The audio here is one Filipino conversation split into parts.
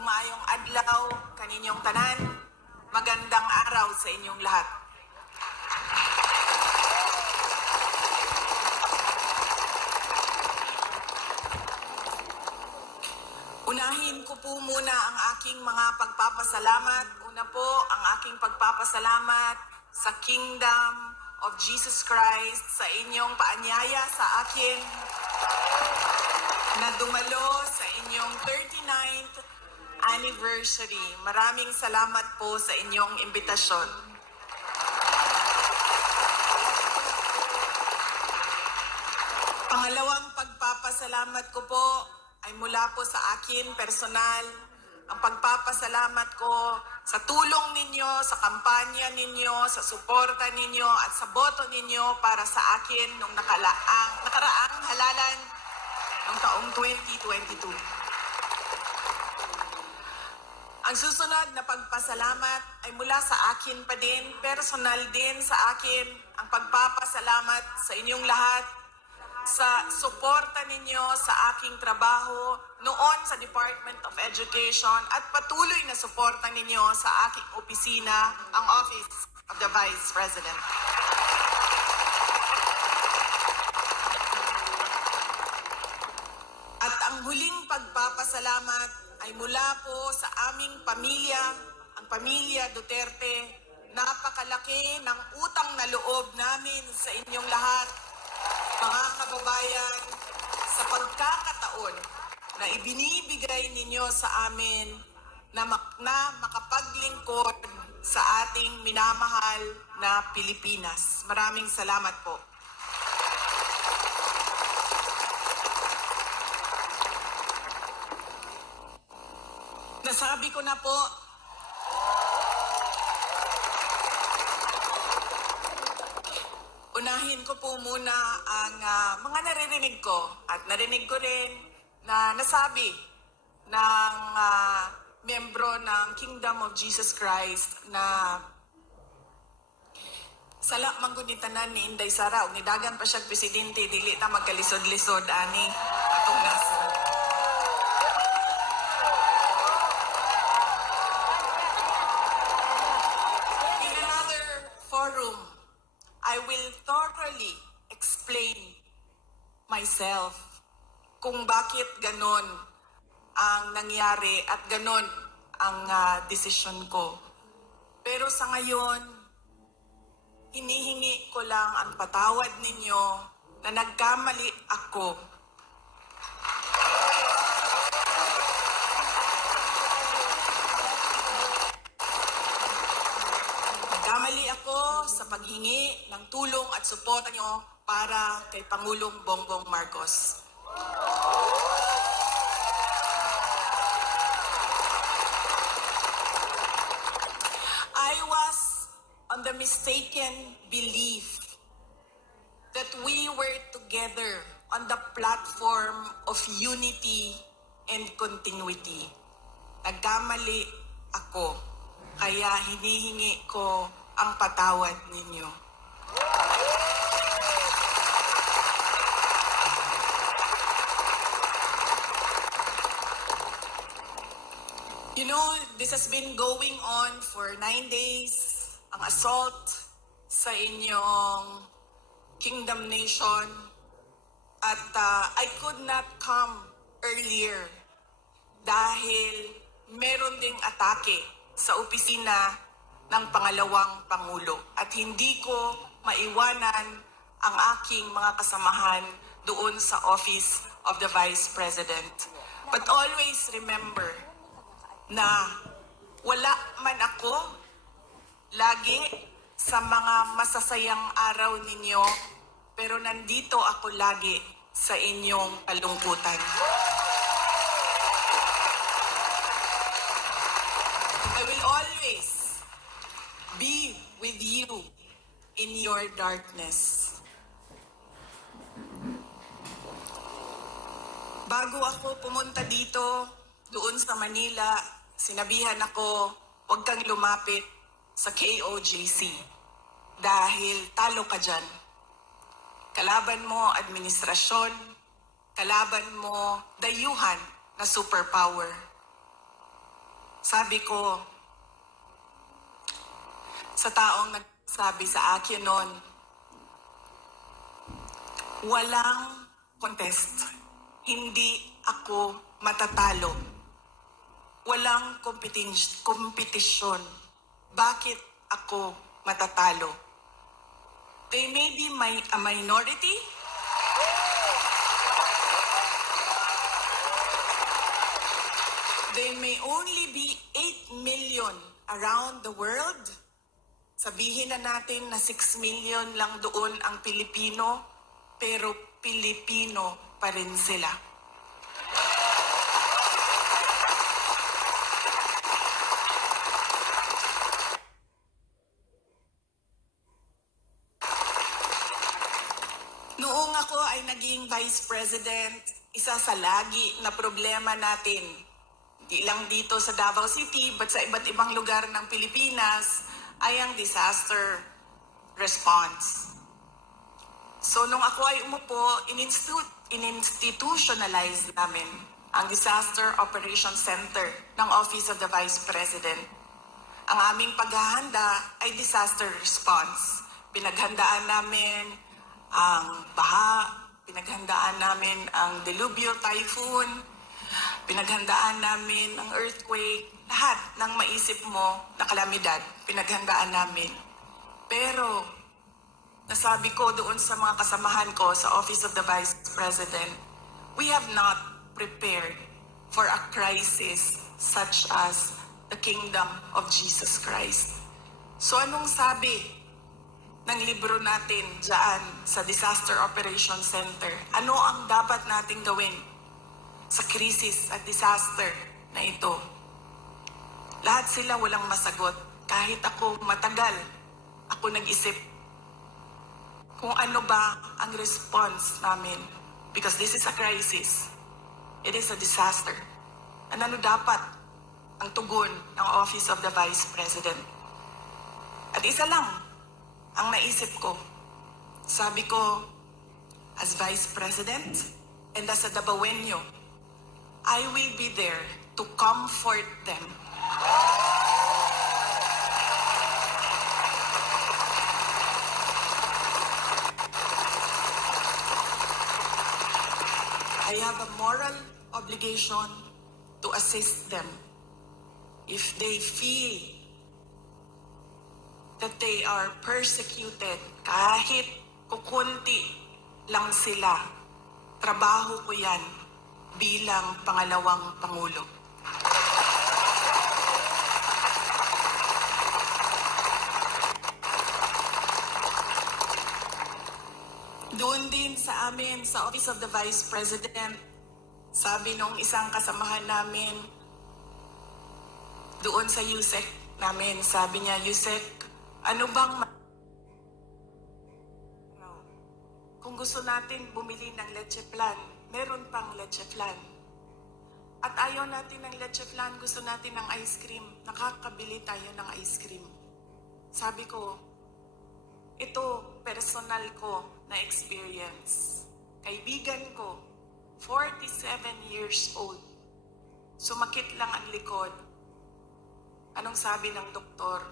maayong adlaw kaninyong tanan. Magandang araw sa inyong lahat. Unahin ko po muna ang aking mga pagpapasalamat. Una po ang aking pagpapasalamat sa Kingdom of Jesus Christ sa inyong paanyaya sa akin na dumalo sa inyong 39th anniversary. Maraming salamat po sa inyong imbitasyon. Pangalawang pagpapasalamat ko po ay mula po sa akin personal. Ang pagpapasalamat ko sa tulong ninyo, sa kampanya ninyo, sa suporta ninyo at sa boto ninyo para sa akin nung nakaraang halalan ng taong 2022. Ang susunod na pagpasalamat ay mula sa akin pa din, personal din sa akin, ang pagpapasalamat sa inyong lahat sa suporta ninyo sa aking trabaho noon sa Department of Education at patuloy na suporta ninyo sa aking opisina, ang Office of the Vice President. At ang huling pagpapasalamat ay mula po sa aming pamilya, ang pamilya Duterte. Napakalaki ng utang na loob namin sa inyong lahat, mga kababayan, sa pagkakataon na ibinibigay ninyo sa amin na makapaglingkod sa ating minamahal na Pilipinas. Maraming salamat po. Nasabi ko na po, unahin ko po muna ang mga naririnig ko at narinig ko rin na nasabi ng membro ng Kingdom of Jesus Christ na sala manggunitan ni Inday Sara ug nidagan pa siya presidente dili ta magkalisod-lisod ani atong nasod. In another forum, I will thoroughly explain myself kung bakit ganon ang nangyari at ganon ang desisyon ko. Pero sa ngayon, hinihingi ko lang ang patawad ninyo na nagkamali ako. Nagkamali ako sa paghingi ng tulong at suporta nyo para kay Pangulong Bongbong Marcos. I was on the mistaken belief that we were together on the platform of unity and continuity. Nagkamali ako, kaya hinihingi ko ang patawad ninyo. You know, this has been going on for 9 days. Ang assault sa inyong Kingdom Nation. At I could not come earlier dahil meron ding atake sa opisina ng pangalawang Pangulo. At hindi ko maiwanan ang aking mga kasamahan doon sa Office of the Vice President. But always remember na wala man ako lagi sa mga masasayang araw ninyo, pero nandito ako lagi sa inyong kalungkutan. I will always be with you in your darkness. Bago ako pumunta dito, doon sa Manila, sinabihan ako, huwag kang lumapit sa KOJC dahil talo ka dyan. Kalaban mo administrasyon, kalaban mo dayuhan na superpower. Sabi ko sa taong nagsabi sa akin noon, walang contest. Hindi ako matatalo. Walang kompetisyon. Bakit ako matatalo? They may be a minority. They may only be 8 million around the world. Sabihin na natin na 6 million lang doon ang Pilipino, pero Pilipino pa rin sila. Noong ako ay naging Vice President, isa sa lagi na problema natin, di lang dito sa Davao City, but sa iba't ibang lugar ng Pilipinas, ay ang disaster response. So nung ako ay umupo, in-institutionalize namin ang Disaster Operations Center ng Office of the Vice President. Ang aming paghahanda ay disaster response. Pinaghandaan namin ang baha, pinaghandaan namin ang delubyo, typhoon, pinaghandaan namin ang earthquake, lahat ng maisip mo na kalamidad, pinaghandaan namin. Pero, nasabi ko doon sa mga kasamahan ko sa Office of the Vice President, we have not prepared for a crisis such as the kingdom of Jesus Christ. So anong sabi ng libro natin dyan sa Disaster Operations Center? Ano ang dapat nating gawin sa krisis at disaster na ito? Lahat sila walang masagot. Kahit ako matagal, ako nag-isip kung ano ba ang response namin. Because this is a crisis. It is a disaster. And ano dapat ang tugon ng Office of the Vice President? At isa lang ang naisip ko. Sabi ko, as Vice President and as a Dabawenyo, I will be there to comfort them. I have a moral obligation to assist them if they feel that they are persecuted, kahit kukunti lang sila. Trabaho ko yan bilang pangalawang Pangulo. Doon din sa amin, sa Office of the Vice President, sabi nung isang kasamahan namin, doon sa USEC namin, sabi niya, USEC, ano bang kung gusto natin bumili ng leche plan, meron pang leche plan. At ayaw natin ng leche plan, gusto natin ng ice cream, nakakabili tayo ng ice cream. Sabi ko, ito, personal ko na experience. Kaibigan ko, 47 years old. Sumakit lang ang likod. Anong sabi ng doktor?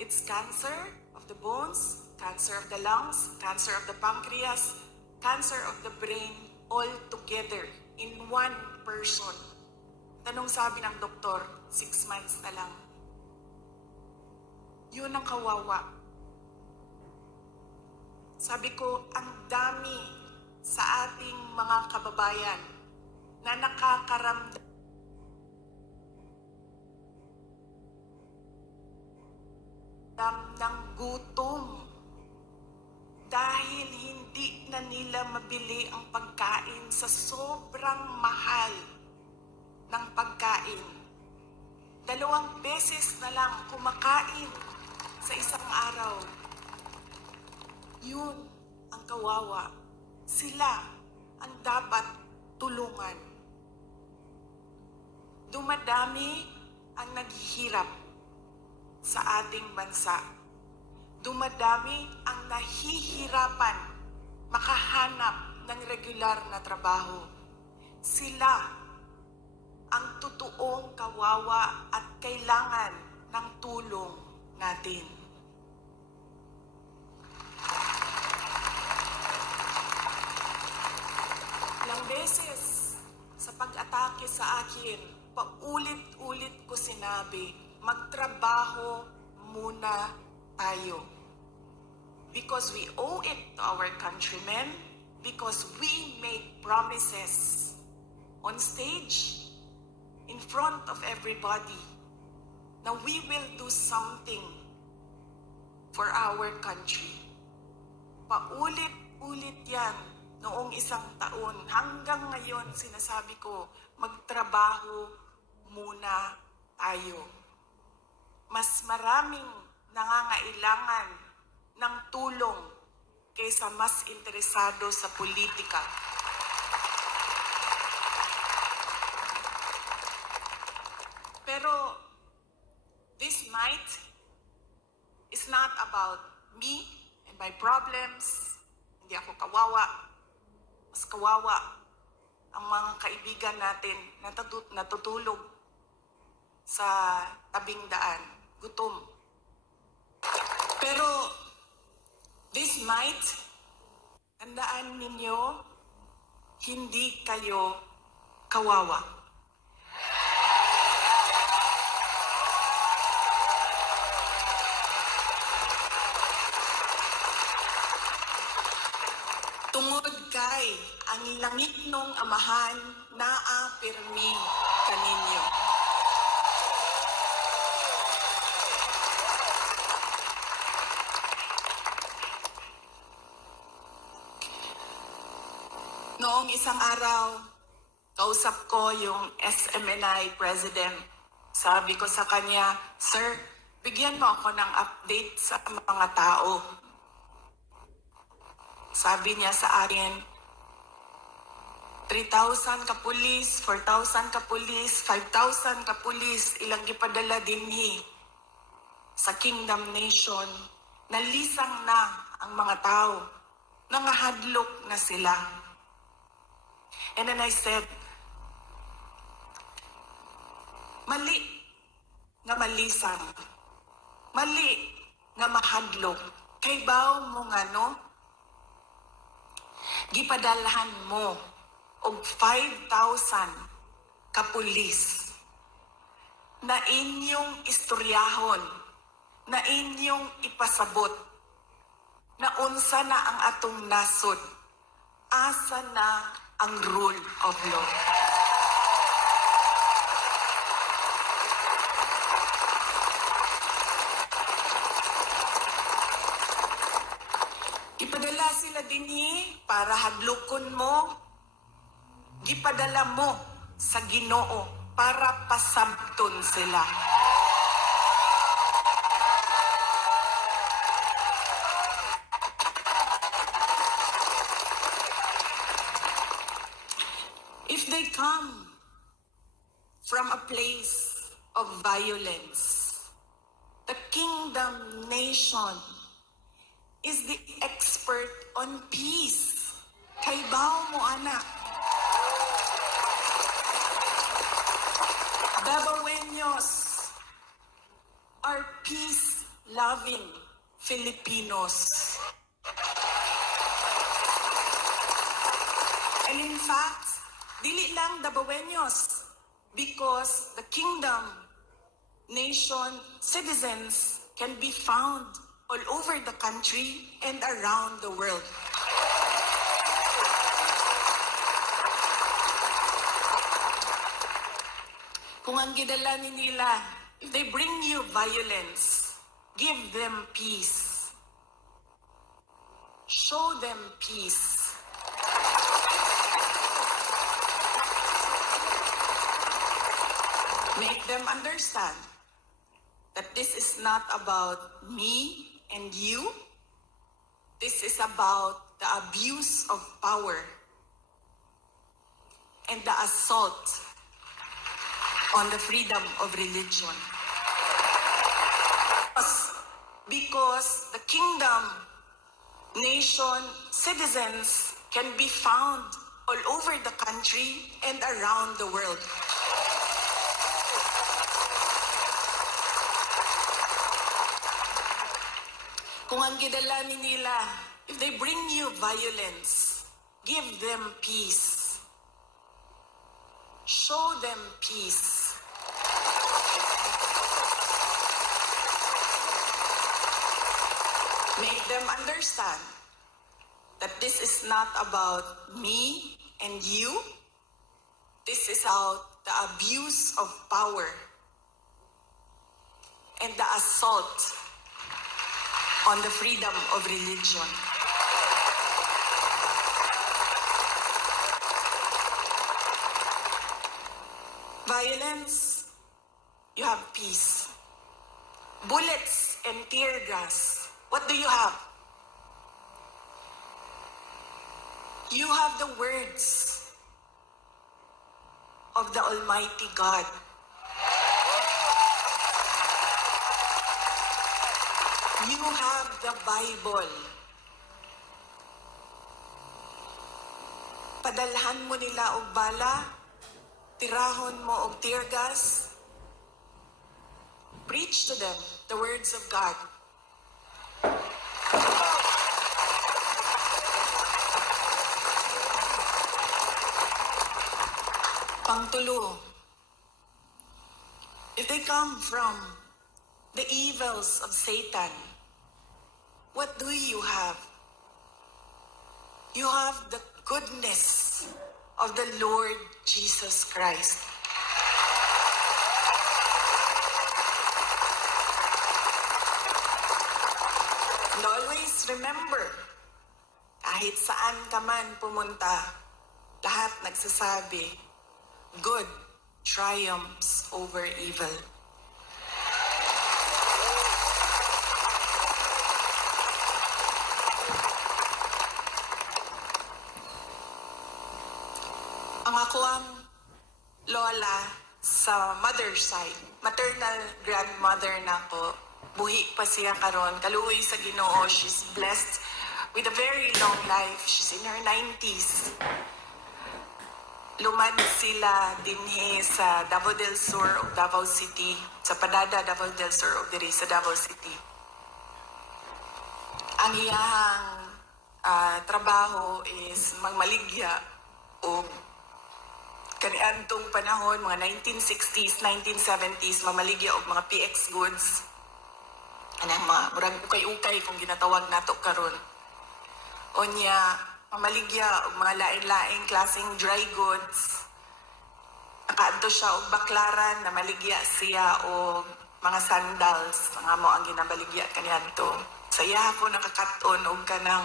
It's cancer of the bones, cancer of the lungs, cancer of the pancreas, cancer of the brain, all together in one person. Tanong sabi ng doktor, 6 months na lang. Yun ang kawawa. Sabi ko, ang dami sa ating mga kababayan na nakakaramdam ng gutom dahil hindi na nila mabili ang pagkain sa sobrang mahal ng pagkain. 2 beses na lang kumakain sa isang araw. Yun ang kawawa. Sila ang dapat tulungan. Dumadami ang naghihirap sa ating bansa. Dumadami ang nahihirapan makahanap ng regular na trabaho. Sila ang totoong kawawa at kailangan ng tulong natin. Ilang beses sa pag-atake sa akin, paulit-ulit ko sinabi, magtrabaho muna tayo. Because we owe it to our countrymen, because we made promises on stage, in front of everybody, na we will do something for our country. Paulit-ulit yan noong isang taon. Hanggang ngayon, sinasabi ko, magtrabaho muna tayo. Mas maraming nangangailangan ng tulong kaysa mas interesado sa politika. Pero this night is not about me and my problems. Hindi ako kawawa. Mas kawawa ang mga kaibigan natin na natutulog sa tabing daan, gutom. Pero this night, tandaan ninyo, hindi kayo kawawa. Tungod kay ang langit nung amahan naa pirmi kaninyo. Noong isang araw, kausap ko yung SMNI President. Sabi ko sa kanya, Sir, bigyan mo ako ng update sa mga tao. Sabi niya sa akin, 3,000 ka pulis, 4,000 ka pulis, 5,000 ka pulis, ilang gipadala dinhi sa Kingdom Nation. Nalisang na ang mga tao. Nangahadlok na sila. And then I said, mali nga malisang. Mali nga mahadlok. Kay baw mo nga no? Gipadalahan mo og 5,000 ka pulis na inyong istoryahon, na inyong ipasabot, na unsa na ang atong nasod, asa na ang rule of law. Ipadala sila dinhi para hadlokon mo. Gipadala mo sa Ginoo para pasabton sila. If they come from a place of violence, the Kingdom Nation is the expert on peace. Kay baw mo, anak. Dabaweños are peace-loving Filipinos. And in fact, dili lang Dabaweños, because the Kingdom Nation citizens can be found all over the country and around the world. Kung ang gidala nila, if they bring you violence, give them peace. Show them peace. Make them understand that this is not about me and you. This is about the abuse of power and the assault on the freedom of religion. Because the Kingdom Nation citizens can be found all over the country and around the world. Kung ang gidalani nila, if they bring you violence, give them peace. Show them peace. Make them understand that this is not about me and you. This is about the abuse of power and the assault on the freedom of religion. Violence, you have peace. Bullets and tear gas, what do you have? You have the words of the Almighty God. You have the Bible. Padalhan mo nila og bala, tirahon mo og tear gas. Preach to them the words of God. Pangtulo, if they come from the evils of Satan, what do you have? You have the goodness of the Lord Jesus Christ. And always remember, kahit saan ka man pumunta, lahat nagsasabi, good triumphs over evil. Ang ako ang lola sa mother side, maternal grandmother na ko, buhi pa siya karon, kaluoy sa Ginoo, she's blessed with a very long life. She's in her 90s. Lumad sila dinhi sa Davao del Sur o Davao City, sa Padada, Davao del Sur o diri sa Davao City. Ang iyang trabaho is magmaligya o kaniadtong panahon, mga 1960s, 1970s, mamaligya og mga PX goods. Anang mga murag ukay-ukay kung ginatawag nato karon. Onya, mamaligya og mga lain-laing klaseng dry goods. Nakaadto siya og baklaran na maligya siya og mga sandals, nga mo ang ginabaligya kaniadto. Saya ako nakakaton og kanang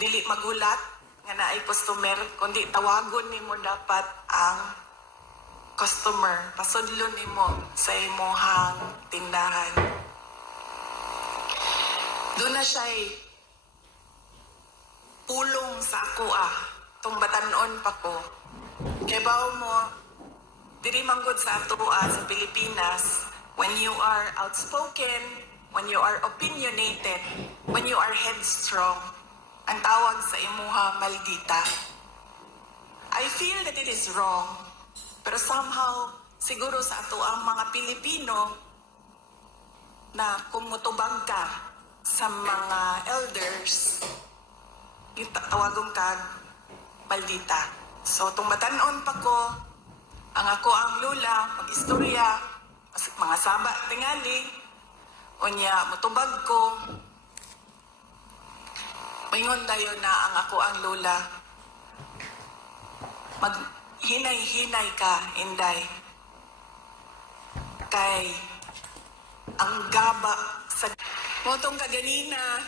dili magulat nga naay customer, kundi tawagon nimo dapat ang customer, pasudlon nimo sa imong tindahan. Doon na siya'y pulong sa ako tong batanon pa ko. Kaya ba mo, diri manggod sa ato sa Pilipinas, when you are outspoken, when you are opinionated, when you are headstrong, ang tawag sa imuha maldita. I feel that it is wrong, pero somehow, siguro sa ato ang mga Pilipino na kumutubag ka sa mga elders, tawagon ka maldita. So, itong matanon pa ko, ang ako ang lula, mag-istorya, mga saba tingali, unya, mutubag ko, mayon dayon na ang ako ang lula. Maghinay-hinay ka, Inday. Kay ang gaba sa motong kaganina,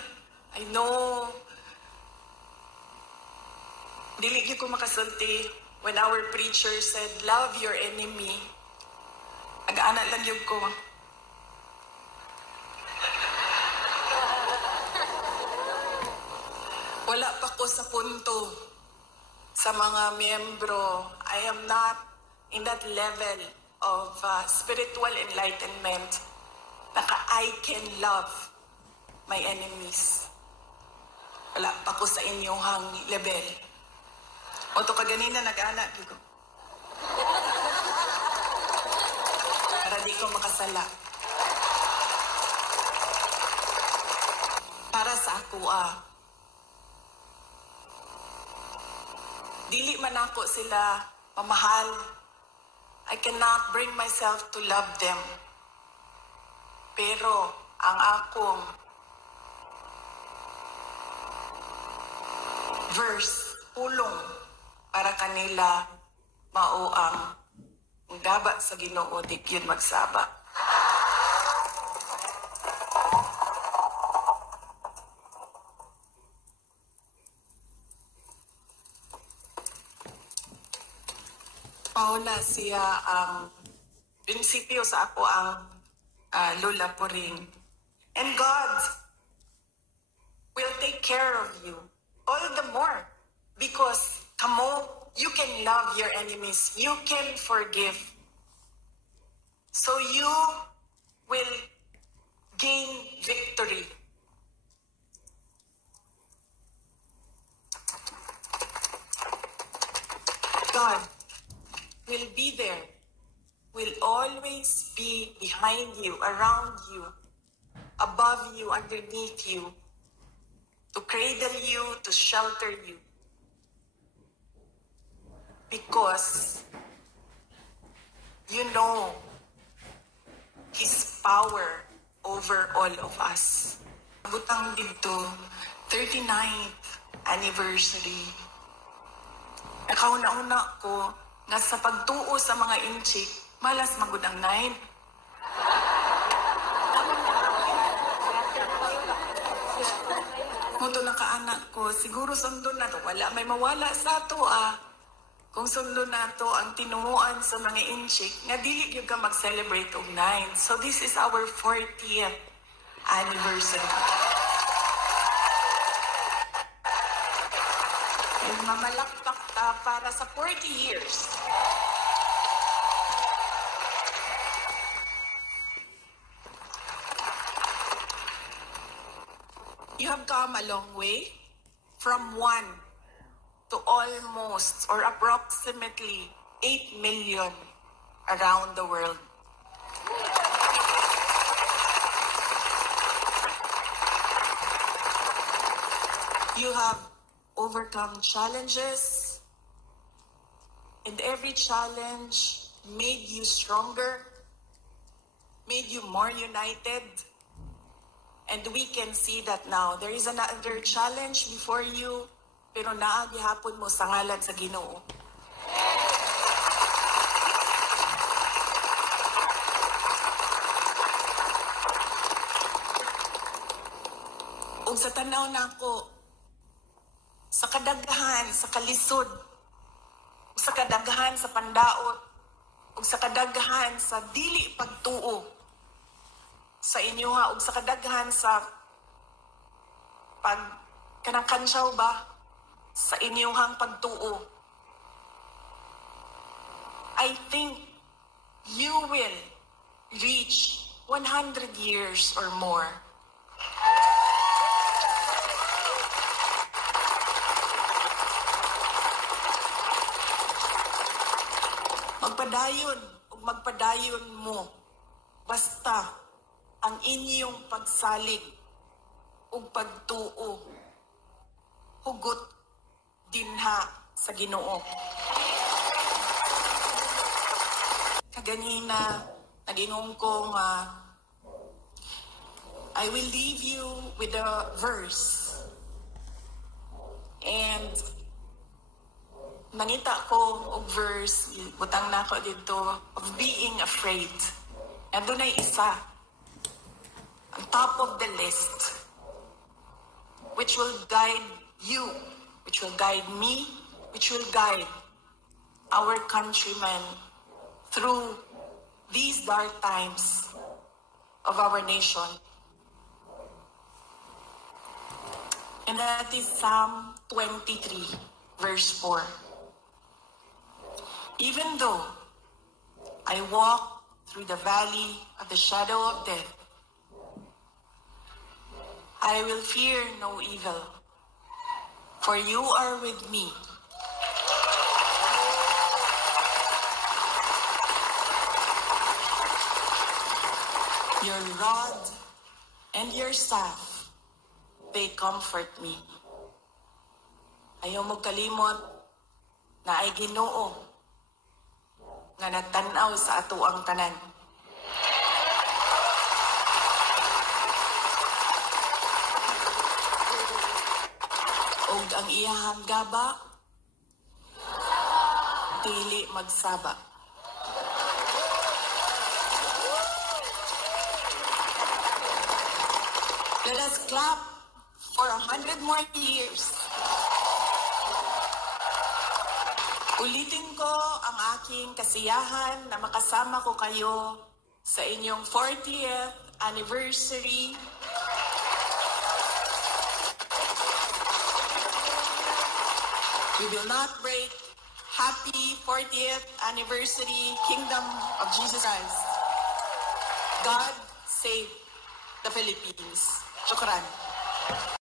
I know, dili gyud ko makasulti when our preacher said, love your enemy. Nag-ana lang yun ko. Wala pa ko sa punto sa mga miyembro. I am not in that level of spiritual enlightenment. I can love my enemies. Wala pa ko sa inyong level. O to kaganina nag-anak ko. Para di ko makasala. para sa ako dili man ako sila mamahal. I cannot bring myself to love them. Pero ang akong verse, pulong para kanila mao ang dapat sa Ginoo di yun magsaba. Paula siya ang prinsipyo sa ako ang Lola Puring. And God will take care of you all the more because kamo, you can love your enemies. You can forgive. So you will gain victory. God will be there, will always be behind you, around you, above you, underneath you, to cradle you, to shelter you. Because you know His power over all of us. Butang dito, 39th anniversary. Nakauna-una ko nga sa pagtuo sa mga inchik, malas magud ang 9. Muto na kaanak ko, siguro sundon na to. Wala may mawala sa to Kung sundon na to ang tinuuan sa mga inchik, nga dili gyud ka mag-celebrate og 9. So this is our 40th anniversary. Mamalakpak ta para sa 40 years. You have come a long way from 1 to almost or approximately 8 million around the world. You have overcome challenges, and every challenge made you stronger, made you more united. And we can see that now. There is another challenge before you, pero naagihapon mo sa ngalan sa Ginoo. Ug sa tanaw nako, sa kadaghan, sa kalisod, ug sa kadaghan sa pandaot, ug sa kadaghan sa dili pagtuo sa inyo ug sa kadaghan sa kanangkansyaw ba sa inyong pagtuo. I think you will reach 100 years or more. Magpadayon ug magpadayon mo basta ang inyong pagsalig ug pagtuo hugot dinha sa Ginoo. Kaganina nag-ingon ko nga I will leave you with a verse, and nangita ko og verse butang nako dito of being afraid. And doon ay isa on top of the list, which will guide you, which will guide me, which will guide our countrymen through these dark times of our nation. And that is Psalm 23, verse 4. Even though I walk through the valley of the shadow of death, I will fear no evil, for you are with me. Your rod and your staff, Ope, comfort me. Ayaw mo kalimot na ay Ginoo nga nagtanaw sa ato ang tanan. Og ang iyahang gaba, dili magsaba. Let us clap for 100 more years. Ulitin ko ang aking kasiyahan na makasama ko kayo sa inyong 40th anniversary. We will not break. Happy 40th anniversary, Kingdom of Jesus Christ. God save the Philippines. Shukran.